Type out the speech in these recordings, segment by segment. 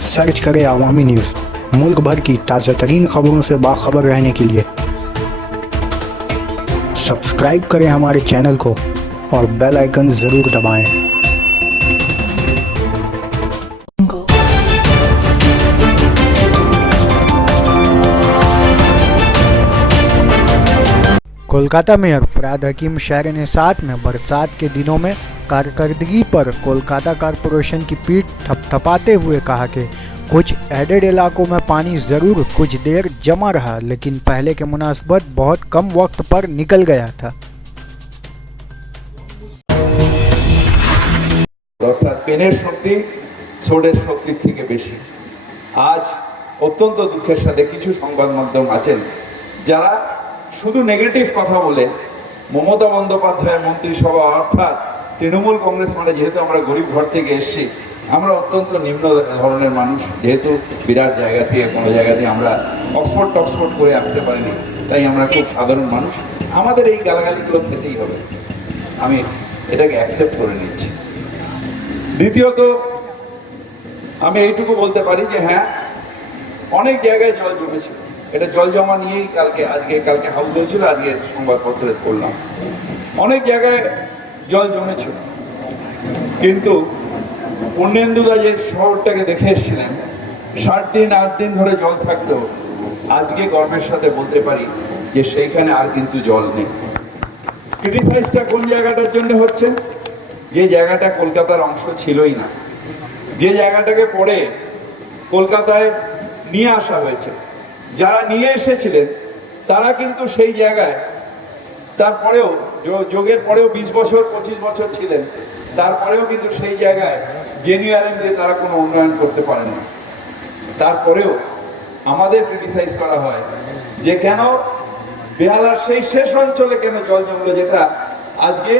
Search करें अवामी news. मुल्क भर की ताज़ा तरीन खबरों से बाखबर रहने के लिए सब्सक्राइब करें हमारे चैनल को और बेल आइकन ज़रूर दबाएं। कोलकाता मेयर फराद हकीम शहर निसात में बरसात के दिनों में कारकर्दगी पर कोलकाता कॉरपोरेशन की पीठ थपथपाते हुए कहा कि कुछ एडेड इलाकों में पानी ज़रूर कुछ देर जमा रहा, लेकिन पहले के मुनासबत बहुत कम वक्त पर निकल गया था। অর্থাৎ পেনের শক্তি সোডের শক্তির থেকে বেশি। আজ অত্যন্ত দুঃখের সাথে কিছু সংবাদ মাধ্যম আছেন যারা শুধু নেগেটিভ কথা বলে মমতা বন্দ্যোপাধ্যায়ের মন্ত্রিসভা অর্থাৎ তৃণমূল কংগ্রেস মানে যেহেতু আমরা গরিব ঘর থেকে এসেছি, আমরা অত্যন্ত নিম্ন ধরনের মানুষ, যেহেতু বিরাট জায়গা থেকে কোনো জায়গা দিয়ে আমরা অক্সফোর্ড করে আসতে পারিনি, তাই আমরা খুব সাধারণ মানুষ, আমাদের এই গালাগালিগুলো খেতেই হবে। আমি এটাকে অ্যাকসেপ্ট করে নিচ্ছি। দ্বিতীয়ত আমি এইটুকু বলতে পারি যে হ্যাঁ, অনেক জায়গায় জল জমেছিল। এটা জল জমা নিয়েই কালকে হাউস হয়েছিল, আজকে সংবাদপত্রে পড়লাম অনেক জায়গায় জল জমেছিল। কিন্তু পূর্ণেন্দুদা যে শহরটাকে দেখে এসেছিলেন 7 দিন 8 দিন ধরে জল থাকতো, আজকে গর্বের সাথে বলতে পারি যে সেইখানে আর কিন্তু জল নেই। ক্রিটিসাইজটা কোন জায়গাটার জন্য হচ্ছে? যে জায়গাটা কলকাতার অংশ ছিলই না, যে জায়গাটাকে পরে কলকাতায় নিয়ে আসা হয়েছে। যারা নিয়ে এসেছিলেন তারা কিন্তু সেই জায়গায় তারপরেও যোগের পরেও 20 বছর 25 বছর ছিলেন, তারপরেও কিন্তু সেই জায়গায় জেনুয়ারিং দিয়ে তারা কোনো উন্নয়ন করতে পারেন না। তারপরেও আমাদের ক্রিটিসাইজ করা হয় যে কেন বেহালার সেই শেষ অঞ্চলে কেন জল জমলো, যেটা আজকে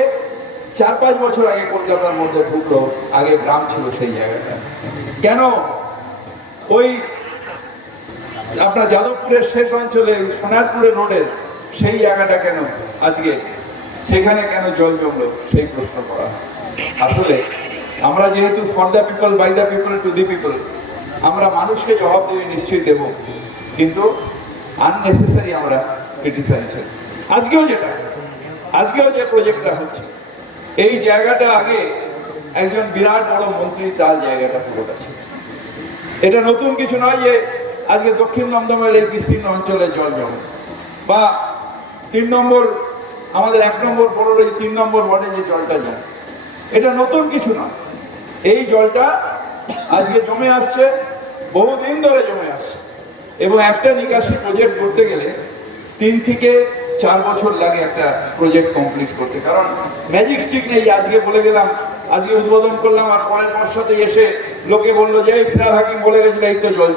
4-5 বছর আগে কলকাতার মধ্যে ঢুকলো, আগে গ্রাম ছিল সেই জায়গাটা। কেন ওই আপনার যাদবপুরের শেষ অঞ্চলে সোনারপুরের রোডের সেই জায়গাটা কেন আজকে সেখানে কেন জল জমলো, সেই প্রশ্ন করা হয়। আসলে আমরা যেহেতু for the people, by the people, to the people, আমরা মানুষকে জবাবদিহি নিশ্চয়ই দেব, কিন্তু আননেসেসারি আমরা ক্রিটিসাইজ করি। আজকেও যে প্রজেক্টটা হচ্ছে, এই জায়গাটা আগে একজন বিরাট বড় মন্ত্রী তার জায়গাটা পুরোটা ছিল। এটা নতুন কিছু নয় যে আজকে দক্ষিণ দমদমের এই বিস্তীর্ণ অঞ্চলে জল জমে, বা 3 নম্বর আমাদের 1 নম্বর পড়লো এই 3 নম্বর ওয়ার্ডে যে জলটা জমে, এটা নতুন কিছু নয়। এই জলটা আজকে জমে আসছে, বহুদিন ধরে জমে আসছে, এবং একটা নিকাশি প্রজেক্ট করতে গেলে 3 থেকে 4 বছর লাগে একটা প্রজেক্ট কমপ্লিট করতে। কারণ ম্যাজিক স্টিক নেই, আজকে বলে গেলাম, আজকে উদ্বোধন করলাম আর পরের বর্ষাতে এসে লোকে বললো যে এই ফিরাদ হাকিম বলে গেছিল এই তো জল